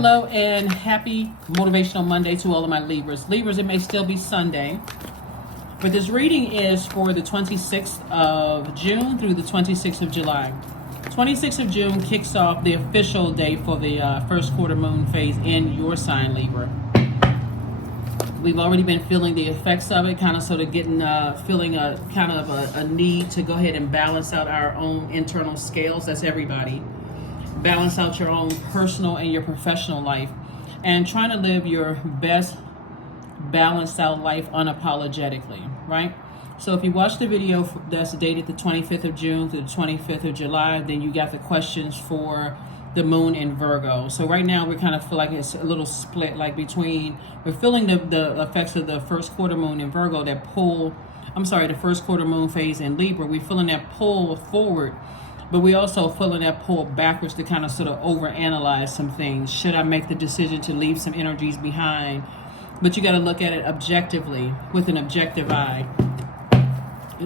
hello, and happy Motivational Monday to all of my Libras. Libras, it may still be Sunday, but this reading is for the 26th of June through the 26th of July. 26th of June kicks off the official day for the first quarter moon phase in your sign, Libra. We've already been feeling the effects of it, kind of sort of getting, feeling a kind of a need to go ahead and balance out our own internal scales. That's everybody. Balance out your own personal and your professional life, and trying to live your best balanced out life unapologetically, right? So if you watch the video that's dated the 25th of June to the 25th of July, then you got the questions for the moon in Virgo. So right now we kind of feel like it's a little split, like between, we're feeling the effects of the first quarter moon in Virgo, that pull, the first quarter moon phase in Libra. We're feeling that pull forward, but we also feeling that pull backwards to kind of sort of overanalyze some things. Should I make the decision to leave some energies behind? But you got to look at it objectively, with an objective eye.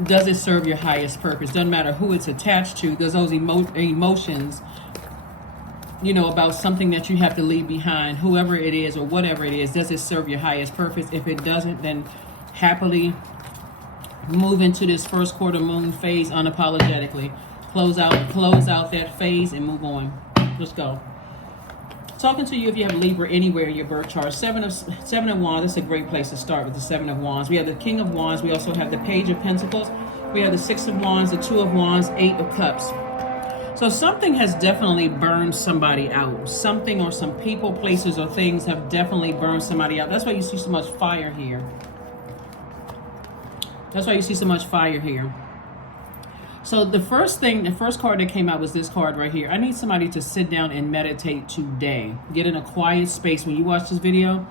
Does it serve your highest purpose? Doesn't matter who it's attached to. There's those emotions, you know, about something that you have to leave behind, whoever it is or whatever it is. Does it serve your highest purpose? If it doesn't, then happily move into this first quarter moon phase unapologetically. Close out that phase and move on. Let's go. Talking to you if you have Libra anywhere in your birth chart. Seven of Wands. That's a great place to start with the Seven of Wands. We have the King of Wands. We also have the Page of Pentacles. We have the Six of Wands, the Two of Wands, Eight of Cups. So something has definitely burned somebody out. Something or some people, places, or things have definitely burned somebody out. That's why you see so much fire here. That's why you see so much fire here. So the first card that came out was this card right here. I need somebody to sit down and meditate today. Get in a quiet space when you watch this video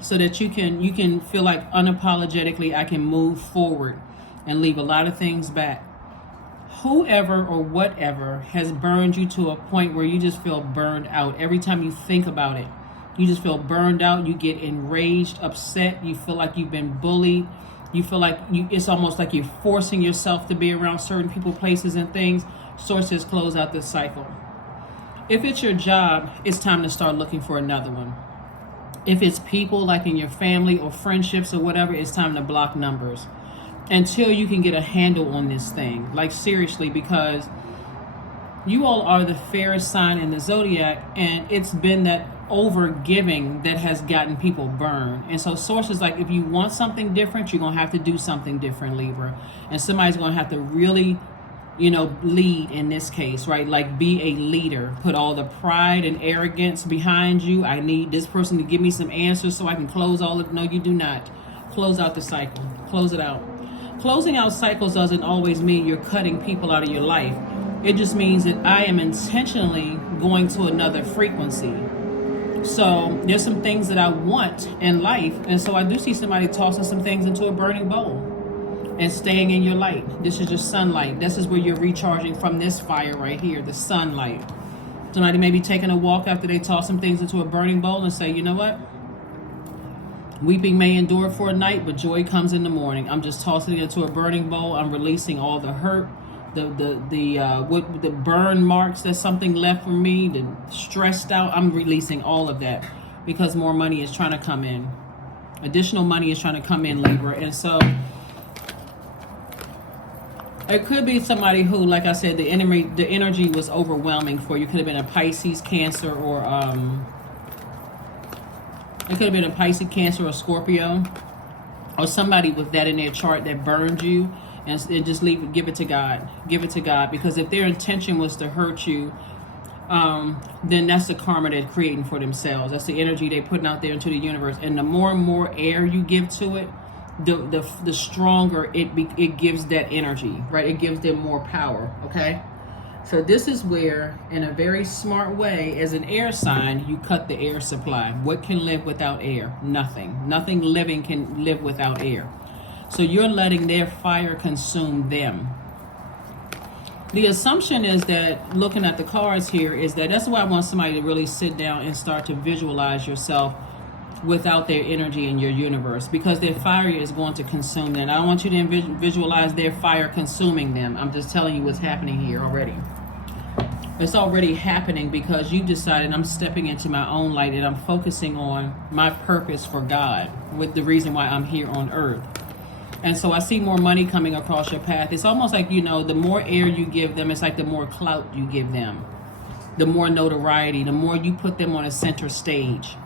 so that you can feel like unapologetically I can move forward and leave a lot of things back. Whoever or whatever has burned you to a point where you just feel burned out. Every time you think about it, you just feel burned out. You get enraged, upset. You feel like you've been bullied. You feel like it's almost like you're forcing yourself to be around certain people, places, and things. Sources, close out this cycle. If it's your job, it's time to start looking for another one. If it's people like in your family or friendships or whatever, it's time to block numbers until you can get a handle on this thing. Like seriously, because you all are the fairest sign in the Zodiac, and it's been that over giving that has gotten people burned. And so sources, like, if you want something different, you're gonna have to do something different, Libra. And somebody's gonna have to really, you know, lead in this case, right? Like, be a leader. Put all the pride and arrogance behind you. I need this person to give me some answers so I can close all of. No, you do not. Close out the cycle. Close it out. Closing out cycles doesn't always mean you're cutting people out of your life. It just means that I am intentionally going to another frequency. So there's some things that I want in life, and so I do see somebody tossing some things into a burning bowl and staying in your light. This is your sunlight. This is where you're recharging from this fire right here, the sunlight. Somebody may be taking a walk after they toss some things into a burning bowl and say, you know what? Weeping may endure for a night, but joy comes in the morning. I'm just tossing it into a burning bowl. I'm releasing all the hurt, the burn marks that something left from me, the stressed out. I'm releasing all of that because more money is trying to come in. Additional money is trying to come in, Libra. And so it could be somebody who, like I said, the energy was overwhelming for you. Could have been a Pisces, Cancer, or it could have been a Pisces, Cancer, or Scorpio, or somebody with that in their chart that burned you. And just give it to God. Give it to God. Because if their intention was to hurt you, then that's the karma they're creating for themselves. That's the energy they're putting out there into the universe. And the more and more air you give to it, the stronger it gives that energy, right? It gives them more power, okay? So this is where, in a very smart way, as an air sign, you cut the air supply. What can live without air? Nothing. Nothing living can live without air. So you're letting their fire consume them. The assumption is that, looking at the cards here, is that that's why I want somebody to really sit down and start to visualize yourself without their energy in your universe, because their fire is going to consume them. I don't want you to visualize their fire consuming them. I'm just telling you what's happening here already. It's already happening because you decided I'm stepping into my own light and I'm focusing on my purpose for God with the reason why I'm here on earth. And so I see more money coming across your path. It's almost like, you know, the more air you give them, it's like the more clout you give them. The more notoriety, the more you put them on a center stage.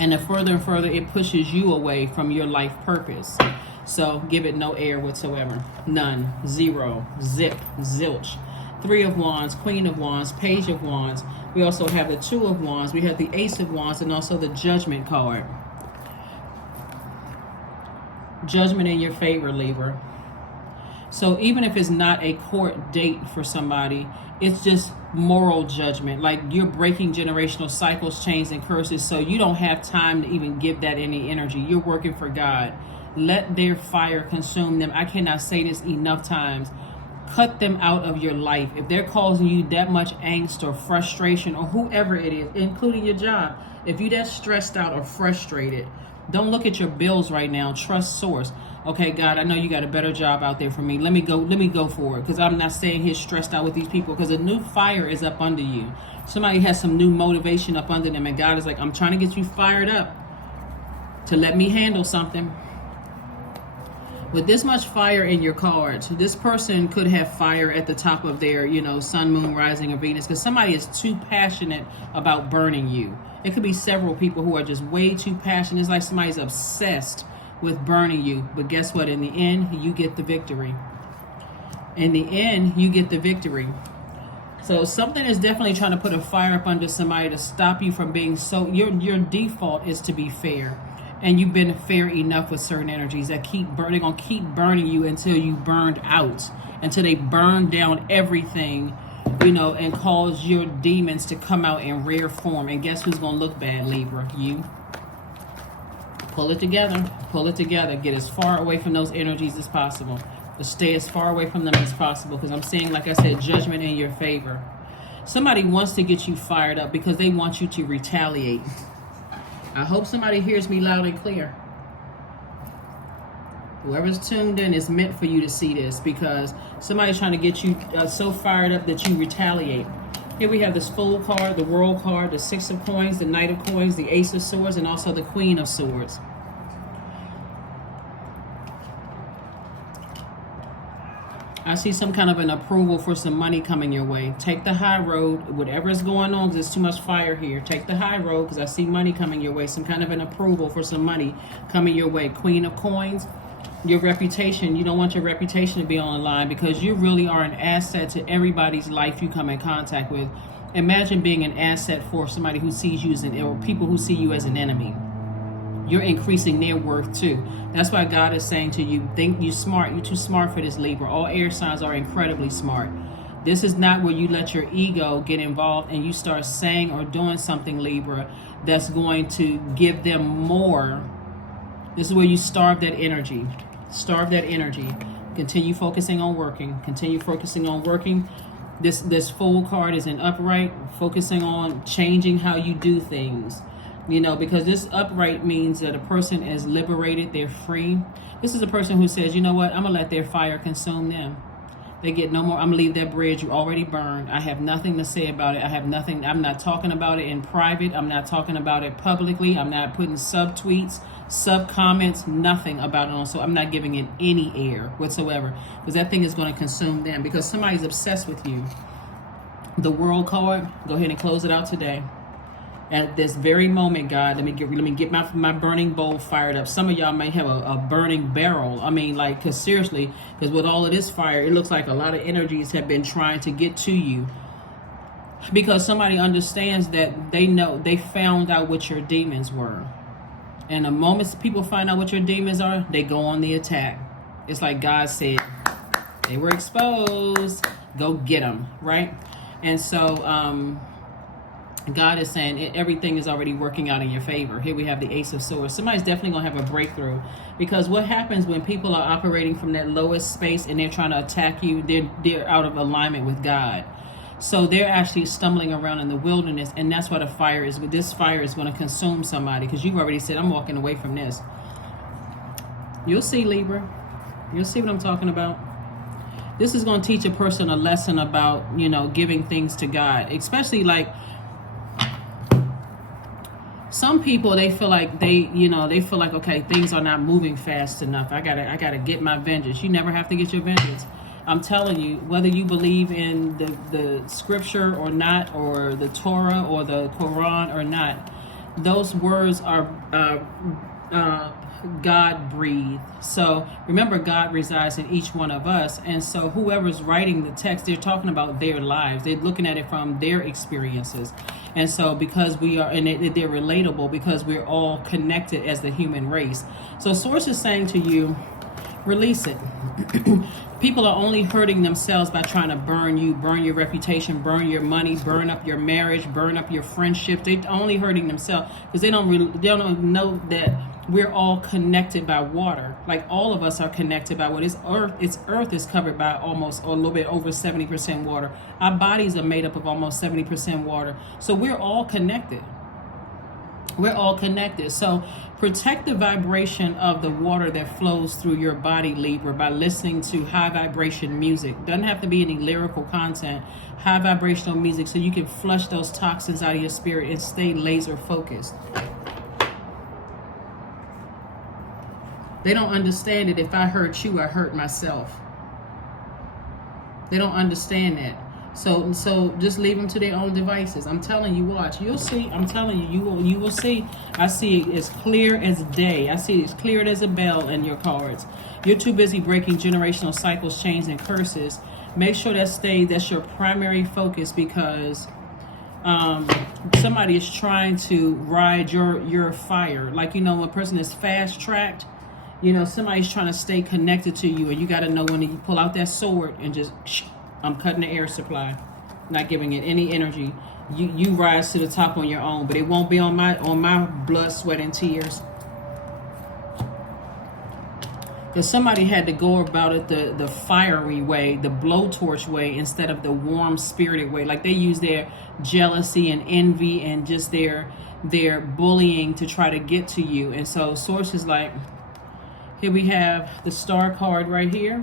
And the further and further it pushes you away from your life purpose. So give it no air whatsoever. None. Zero. Zip. Zilch. 3 of Wands, Queen of Wands, Page of Wands. We also have the 2 of Wands. We have the Ace of Wands and also the Judgment card. Judgment in your favor, Libra. So even if it's not a court date for somebody, it's just moral judgment. Like you're breaking generational cycles, chains, and curses. So you don't have time to even give that any energy. You're working for God. Let their fire consume them. I cannot say this enough times. Cut them out of your life. If they're causing you that much angst or frustration or whoever it is, including your job, if you're that stressed out or frustrated, don't look at your bills right now. Trust source. Okay, God, I know you got a better job out there for me. Let me go for it. Because I'm not staying here stressed out with these people. Because a new fire is up under you. Somebody has some new motivation up under them. And God is like, I'm trying to get you fired up to let me handle something. With this much fire in your cards, this person could have fire at the top of their, you know, sun, moon, rising, or Venus. Because somebody is too passionate about burning you. It could be several people who are just way too passionate. It's like somebody's obsessed with burning you. But guess what? In the end, you get the victory. In the end, you get the victory. So something is definitely trying to put a fire up under somebody to stop you from being so... Your default is to be fair. And you've been fair enough with certain energies that keep burning. They're going to keep burning you until you burned out. Until they burn down everything, you know, and cause your demons to come out in rare form. And guess who's going to look bad, Libra? You. Pull it together. Pull it together. Get as far away from those energies as possible. Just stay as far away from them as possible. Because I'm seeing, like I said, judgment in your favor. Somebody wants to get you fired up because they want you to retaliate. I hope somebody hears me loud and clear. Whoever's tuned in is meant for you to see this because somebody's trying to get you so fired up that you retaliate. Here we have this Fool card, the World card, the 6 of Coins, the Knight of Coins, the Ace of Swords, and also the Queen of Swords. I see some kind of an approval for some money coming your way. Take the high road, whatever is going on, because there's too much fire here. Take the high road, because I see money coming your way. Some kind of an approval for some money coming your way. Queen of Coins, your reputation. You don't want your reputation to be on the line because you really are an asset to everybody's life you come in contact with. Imagine being an asset for somebody who sees you as or people who see you as an enemy. You're increasing their worth too. That's why God is saying to you, think you smart. You're too smart for this, Libra. All air signs are incredibly smart. This is not where you let your ego get involved and you start saying or doing something, Libra, that's going to give them more. This is where you starve that energy. Starve that energy. Continue focusing on working. Continue focusing on working. This Fool card is an upright, focusing on changing how you do things. You know, because this upright means that a person is liberated, they're free. This is a person who says, you know what, I'm going to let their fire consume them. They get no more, I'm going to leave that bridge already burned. I have nothing to say about it. I have nothing, I'm not talking about it in private. I'm not talking about it publicly. I'm not putting sub-tweets, sub-comments, nothing about it. So I'm not giving it any air whatsoever. Because that thing is going to consume them. Because somebody's obsessed with you. The World card, go ahead and close it out today. At this very moment, God, let me get my burning bowl fired up. Some of y'all may have a burning barrel. I mean, like, because seriously, because with all of this fire, it looks like a lot of energies have been trying to get to you. Because somebody understands that they found out what your demons were. And the moment people find out what your demons are, they go on the attack. It's like God said, they were exposed. Go get them, right? And so, God is saying everything is already working out in your favor. Here we have the Ace of Swords. Somebody's definitely going to have a breakthrough. Because what happens when people are operating from that lowest space and they're trying to attack you, they're out of alignment with God. So they're actually stumbling around in the wilderness. And that's what a fire is. This fire is going to consume somebody. Because you've already said, I'm walking away from this. You'll see, Libra. You'll see what I'm talking about. This is going to teach a person a lesson about, you know, giving things to God, especially like some people, they feel like they feel like, okay, things are not moving fast enough. I gotta get my vengeance. You never have to get your vengeance. I'm telling you, whether you believe in the scripture or not, or the Torah or the Quran or not, those words are God breathed. So remember, God resides in each one of us, and so whoever's writing the text, they're talking about their lives. They're looking at it from their experiences, and so because we are, and they're relatable because we're all connected as the human race. So Source is saying to you, release it. People are only hurting themselves by trying to burn you, burn your reputation, burn your money, burn up your marriage, burn up your friendship. They're only hurting themselves because they don't know that we're all connected by water. Like all of us are connected by what is earth. Its earth is covered by almost, or a little bit over 70% water. Our bodies are made up of almost 70% water. So we're all connected. We're all connected. So protect the vibration of the water that flows through your body, Libra, by listening to high vibration music. Doesn't have to be any lyrical content. High vibrational music, so you can flush those toxins out of your spirit and stay laser focused. They don't understand it. If I hurt you, I hurt myself. They don't understand that. So just leave them to their own devices. I'm telling you, watch. You'll see. I'm telling you, you will see. I see it as clear as day. I see it as clear as a bell in your cards. You're too busy breaking generational cycles, chains, and curses. Make sure that's your primary focus, because somebody is trying to ride your fire. Like, you know, when a person is fast tracked, you know, somebody's trying to stay connected to you, and you got to know when you pull out that sword and just, I'm cutting the air supply, not giving it any energy. You rise to the top on your own, but it won't be on my blood, sweat, and tears. Because somebody had to go about it the fiery way, the blowtorch way, instead of the warm spirited way. Like they use their jealousy and envy and just their bullying to try to get to you. And so Source is like, here we have the Star card right here.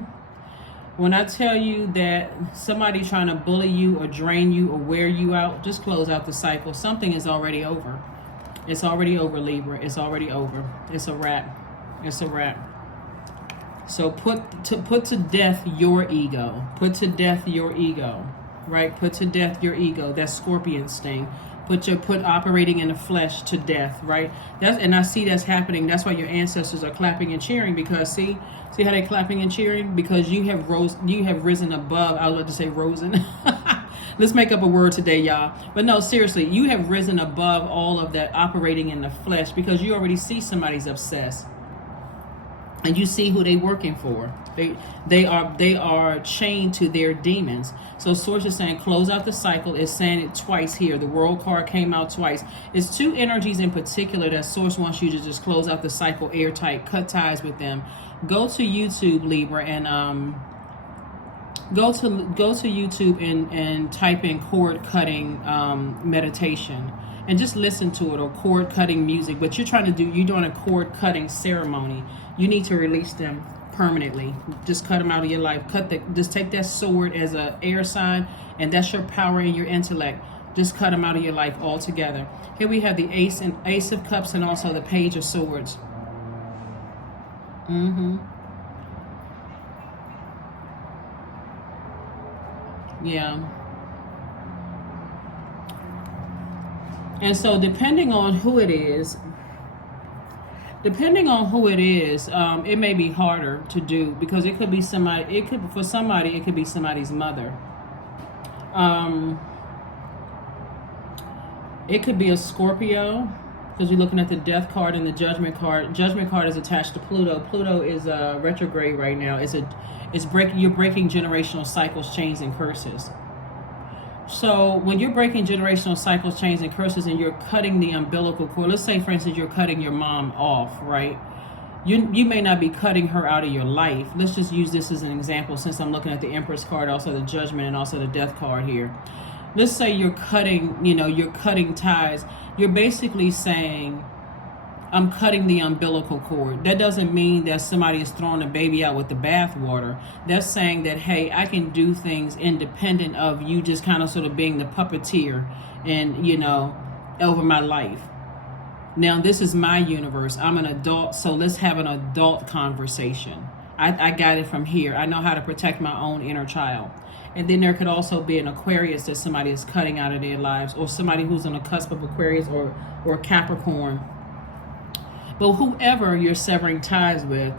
When I tell you that somebody trying to bully you or drain you or wear you out, just close out the cycle. Something is already over. It's already over, Libra. It's already over. It's a wrap. It's a wrap. So put to death your ego. Put to death your ego. Right? Put to death your ego. That scorpion sting. Put operating in the flesh to death, right? And I see that's happening. That's why your ancestors are clapping and cheering, because see how they're clapping and cheering? Because you have risen above. I was about to say rosen. Let's make up a word today, y'all. But no, seriously, you have risen above all of that operating in the flesh, because you already see somebody's obsessed. And you see who they working for. They are chained to their demons. So Source is saying close out the cycle. It's saying it twice here. The World card came out twice. It's two energies in particular that Source wants you to just close out the cycle airtight. Cut ties with them. Go to YouTube, Libra, and go to YouTube and type in cord cutting meditation. And just listen to it, or cord cutting music. But you're doing a cord cutting ceremony. You need to release them permanently. Just cut them out of your life. Just take that sword as a air sign, and that's your power and your intellect. Just cut them out of your life altogether. Here we have the Ace of Cups and also the Page of Swords. Yeah. And so depending on who it is, it may be harder to do, because it could be somebody, it could be somebody's mother. It could be a Scorpio, because you're looking at the Death card and the Judgment card. Judgment card is attached to Pluto. Pluto is retrograde right now. You're breaking generational cycles, chains, and curses. So when you're breaking generational cycles, chains, and curses, and you're cutting the umbilical cord, let's say, for instance, you're cutting your mom off, right? You may not be cutting her out of your life. Let's just use this as an example, since I'm looking at the Empress card, also the Judgment, and also the Death card here. Let's say you're cutting ties. You're basically saying, I'm cutting the umbilical cord. That doesn't mean that somebody is throwing a baby out with the bathwater. That's saying that, hey, I can do things independent of you just kind of sort of being the puppeteer and, you know, over my life. Now, this is my universe. I'm an adult, so let's have an adult conversation. I got it from here. I know how to protect my own inner child. And then there could also be an Aquarius that somebody is cutting out of their lives, or somebody who's on the cusp of Aquarius or Capricorn. But whoever you're severing ties with,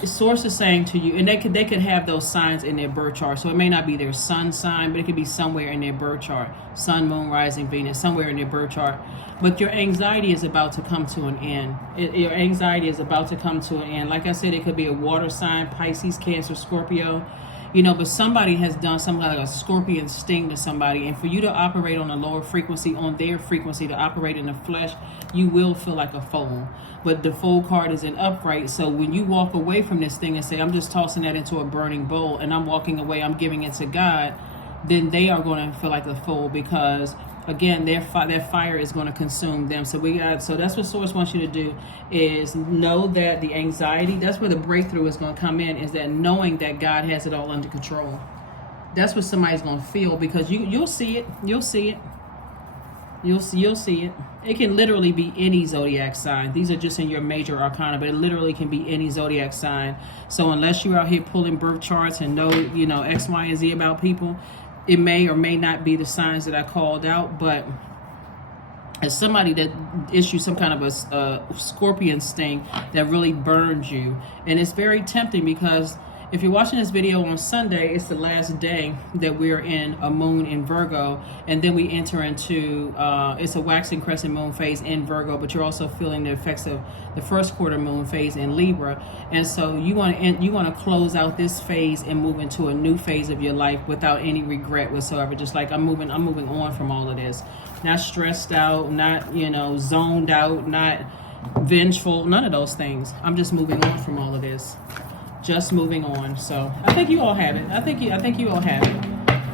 the source is saying to you, and they could have those signs in their birth chart. So it may not be their sun sign, but it could be somewhere in their birth chart. Sun, moon, rising, Venus, somewhere in their birth chart. But your anxiety is about to come to an end. Your anxiety is about to come to an end. Like I said, it could be a water sign, Pisces, Cancer, Scorpio. You know, but somebody has done something like a scorpion sting to somebody, and for you to operate on a lower frequency, on their frequency, to operate in the flesh, you will feel like a fool. But the Fool card is an upright, so when you walk away from this thing and say, I'm just tossing that into a burning bowl and I'm walking away, I'm giving it to God, then they are going to feel like a fool, because again, their fire is going to consume them. So that's what Source wants you to do, is know that the anxiety, that's where the breakthrough is going to come in, is that knowing that God has it all under control. That's what somebody's going to feel, because you'll see it. You'll see it. You'll see it. It can literally be any zodiac sign. These are just in your major arcana, but it literally can be any zodiac sign. So unless you're out here pulling birth charts and know, you know, X, Y, and Z about people, it may or may not be the signs that I called out. But as somebody that issues some kind of a scorpion sting that really burns you, and it's very tempting, because if you're watching this video on Sunday, it's the last day that we're in a moon in Virgo, and then we enter into it's a waxing crescent moon phase in Virgo, but you're also feeling the effects of the first quarter moon phase in Libra. And so you want to close out this phase and move into a new phase of your life without any regret whatsoever. Just like I'm moving on from all of this, not stressed out, not, you know, zoned out, not vengeful, none of those things. I'm just moving on from all of this. Just moving on. So I think you all have it. I think you all have it.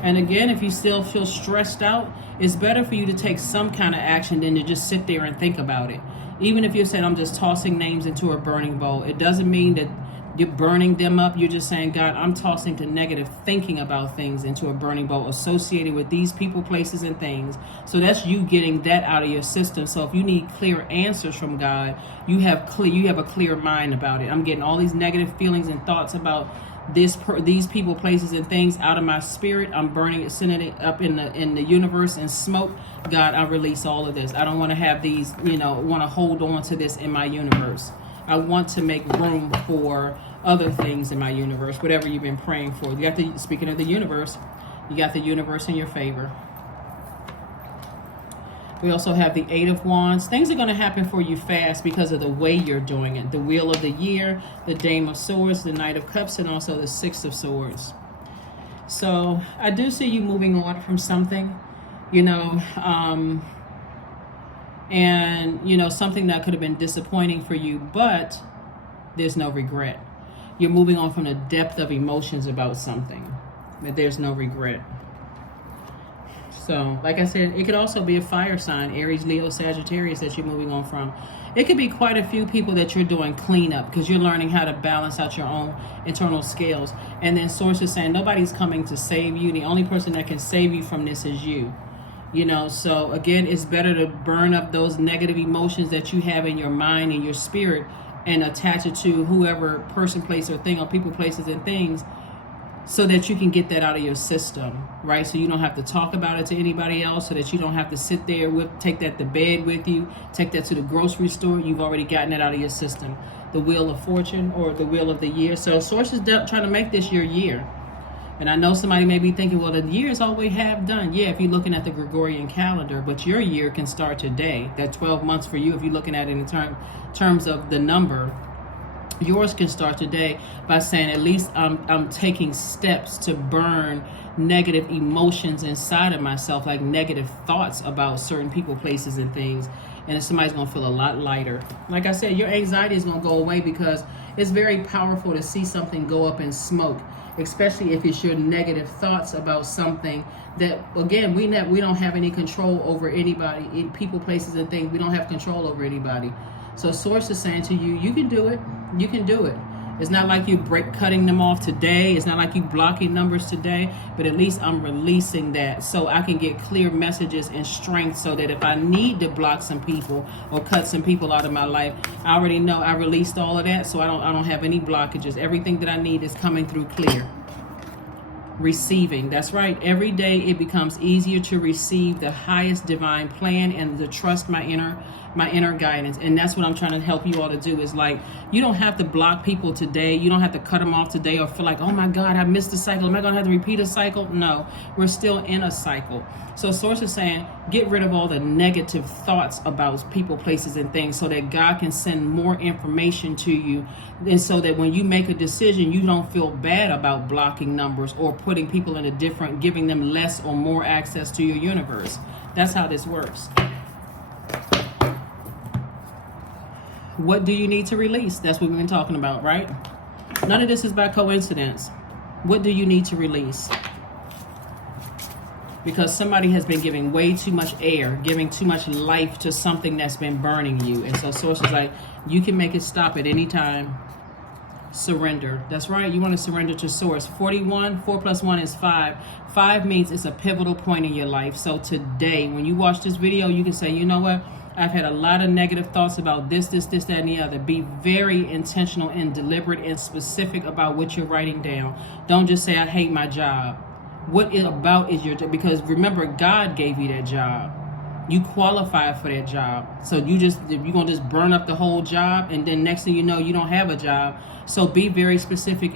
And again, if you still feel stressed out, it's better for you to take some kind of action than to just sit there and think about it. Even if you said, I'm just tossing names into a burning bowl, it doesn't mean that you're burning them up. You're just saying, God, I'm tossing the negative thinking about things into a burning bowl associated with these people, places, and things. So that's you getting that out of your system. So if you need clear answers from God, you have a clear mind about it. I'm getting all these negative feelings and thoughts about these people, places, and things out of my spirit. I'm burning it, sending it up in the universe in smoke. God, I release all of this. I don't want to have these, you know, want to hold on to this in my universe. I want to make room for other things in my universe, whatever you've been praying for. You got speaking of the universe, you got the universe in your favor. We also have the Eight of Wands. Things are going to happen for you fast because of the way you're doing it. The Wheel of the Year, the Dame of Swords, the Knight of Cups, and also the Six of Swords. So I do see you moving on from something, you know, and, you know, something that could have been disappointing for you, but there's no regret. You're moving on from the depth of emotions about something, but there's no regret. So, like I said, it could also be a fire sign, Aries, Leo, Sagittarius, that you're moving on from. It could be quite a few people that you're doing cleanup, because you're learning how to balance out your own internal scales. And then Source is saying nobody's coming to save you. The only person that can save you from this is you. You know, so again, it's better to burn up those negative emotions that you have in your mind and your spirit and attach it to whoever person, place, or thing, or people, places, and things, so that you can get that out of your system, right? So you don't have to talk about it to anybody else, so that you don't have to sit there take that to bed with you, take that to the grocery store. You've already gotten it out of your system. The Wheel of Fortune, or the Wheel of the Year. So Source is trying to make this your year. And I know somebody may be thinking, well, the year is always half done. Yeah, if you're looking at the Gregorian calendar, but your year can start today. That 12 months for you, if you're looking at it in terms of the number, yours can start today by saying, at least I'm taking steps to burn negative emotions inside of myself, like negative thoughts about certain people, places, and things. And somebody's going to feel a lot lighter. Like I said, your anxiety is going to go away, because it's very powerful to see something go up in smoke, especially if it's your negative thoughts about something that, again, we don't have any control over anybody, people, places, and things. We don't have control over anybody. So Source is saying to you, you can do it. You can do it. It's not like you cutting them off today. It's not like you blocking numbers today, but at least I'm releasing that so I can get clear messages and strength, so that if I need to block some people or cut some people out of my life, I already know I released all of that, so I don't have any blockages. Everything that I need is coming through clear. Receiving, that's right. Every day it becomes easier to receive the highest divine plan and to trust my inner guidance. And that's what I'm trying to help you all to do, is like, you don't have to block people today. You don't have to cut them off today or feel like, oh my God, I missed the cycle. Am I going to have to repeat a cycle? No, we're still in a cycle. So Source is saying, get rid of all the negative thoughts about people, places, and things, so that God can send more information to you. And so that when you make a decision, you don't feel bad about blocking numbers or putting people in a different, giving them less or more access to your universe. That's how this works. What do you need to release? That's what we've been talking about, right? None of this is by coincidence. What do you need to release? Because somebody has been giving way too much air, giving too much life to something that's been burning you. And so Source is like, you can make it stop at any time. Surrender. That's right. You want to surrender to Source. 41, 4 plus 1 is 5. 5 means it's a pivotal point in your life. So today, when you watch this video, you can say, you know what? I've had a lot of negative thoughts about this, that, and the other. Be very intentional and deliberate and specific about what you're writing down. Don't just say, I hate my job. What it about is your job. Because remember, God gave you that job. You qualify for that job. So you're going to just burn up the whole job, and then next thing you know, you don't have a job. So be very specific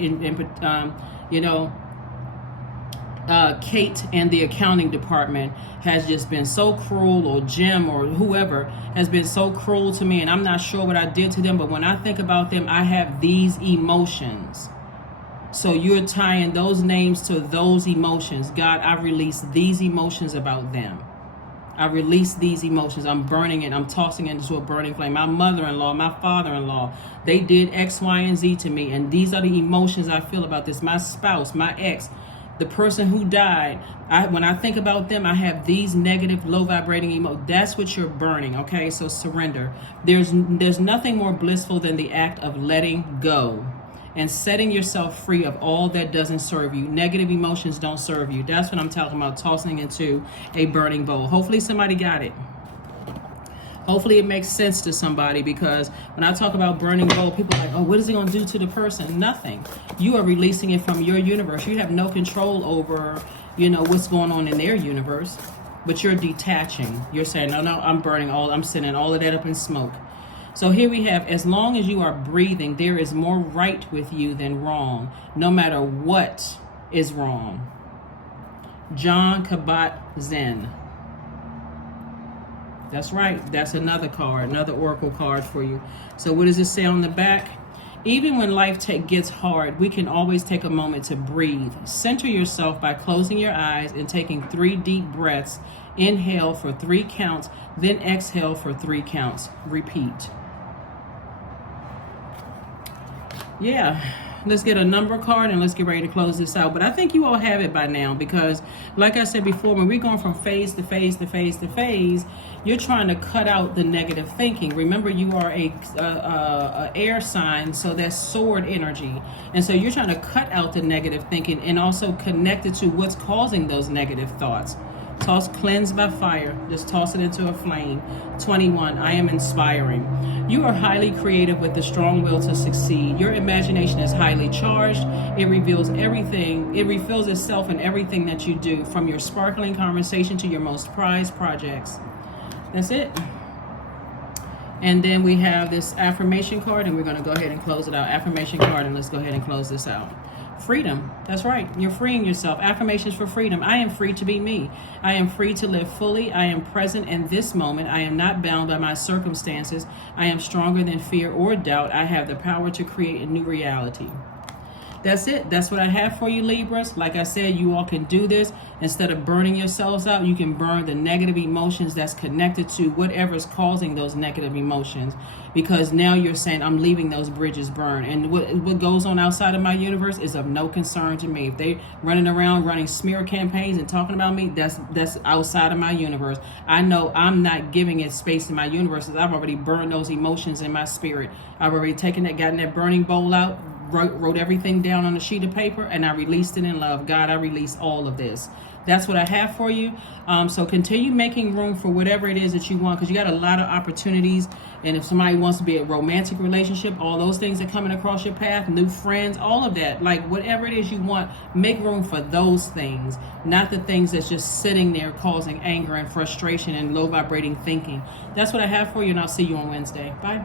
Kate and the accounting department has just been so cruel, or Jim or whoever has been so cruel to me, and I'm not sure what I did to them, but when I think about them, I have these emotions. So you're tying those names to those emotions. God, I release these emotions about them. I release these emotions. I'm burning it. I'm tossing it into a burning flame. My mother-in-law, my father-in-law, they did X, Y, and Z to me, and these are the emotions I feel about this. My spouse, my ex, the person who died, when I think about them, I have these negative, low vibrating emotions. That's what you're burning, okay? So surrender. There's nothing more blissful than the act of letting go and setting yourself free of all that doesn't serve you. Negative emotions don't serve you. That's what I'm talking about, tossing into a burning bowl. Hopefully somebody got it. Hopefully it makes sense to somebody, because when I talk about burning bowl, people are like, oh, what is it going to do to the person? Nothing. You are releasing it from your universe. You have no control over, what's going on in their universe, but you're detaching. You're saying, no, I'm sending all of that up in smoke. So here we have, as long as you are breathing, there is more right with you than wrong, no matter what is wrong. John Kabat-Zinn. That's right. That's another card, another oracle card for you. So what does it say on the back? Even when life gets hard, we can always take a moment to breathe. Center yourself by closing your eyes and taking 3 deep breaths. Inhale for 3 counts, then exhale for 3 counts. Repeat. Yeah. Let's get a number card and let's get ready to close this out. But I think you all have it by now, because like I said before, when we're going from phase to phase to phase to phase, you're trying to cut out the negative thinking. Remember, you are a air sign, so that's sword energy. And so you're trying to cut out the negative thinking and also connect it to what's causing those negative thoughts. Toss, cleanse by fire. Just toss it into a flame. 21, I am inspiring. You are highly creative with the strong will to succeed. Your imagination is highly charged. It reveals everything. It reveals itself in everything that you do, from your sparkling conversation to your most prized projects. That's it. And then we have this affirmation card, and we're going to go ahead and close it out. Affirmation card, and let's go ahead and close this out. Freedom. That's right. You're freeing yourself. Affirmations for freedom. I am free to be me. I am free to live fully. I am present in this moment. I am not bound by my circumstances. I am stronger than fear or doubt. I have the power to create a new reality. That's it. That's what I have for you, Libras. Like I said, you all can do this. Instead of burning yourselves out, you can burn the negative emotions that's connected to whatever's causing those negative emotions. Because now you're saying, I'm leaving those bridges burned. And what goes on outside of my universe is of no concern to me. If they running around running smear campaigns and talking about me, that's outside of my universe. I know I'm not giving it space in my universe. I've already burned those emotions in my spirit. I've already gotten that burning bowl out, wrote everything down on a sheet of paper, and I released it in love. God, I release all of this. That's what I have for you. So continue making room for whatever it is that you want, because you got a lot of opportunities. And if somebody wants to be a romantic relationship, all those things are coming across your path, new friends, all of that, like whatever it is you want, make room for those things, not the things that's just sitting there causing anger and frustration and low vibrating thinking. That's what I have for you, and I'll see you on Wednesday. Bye.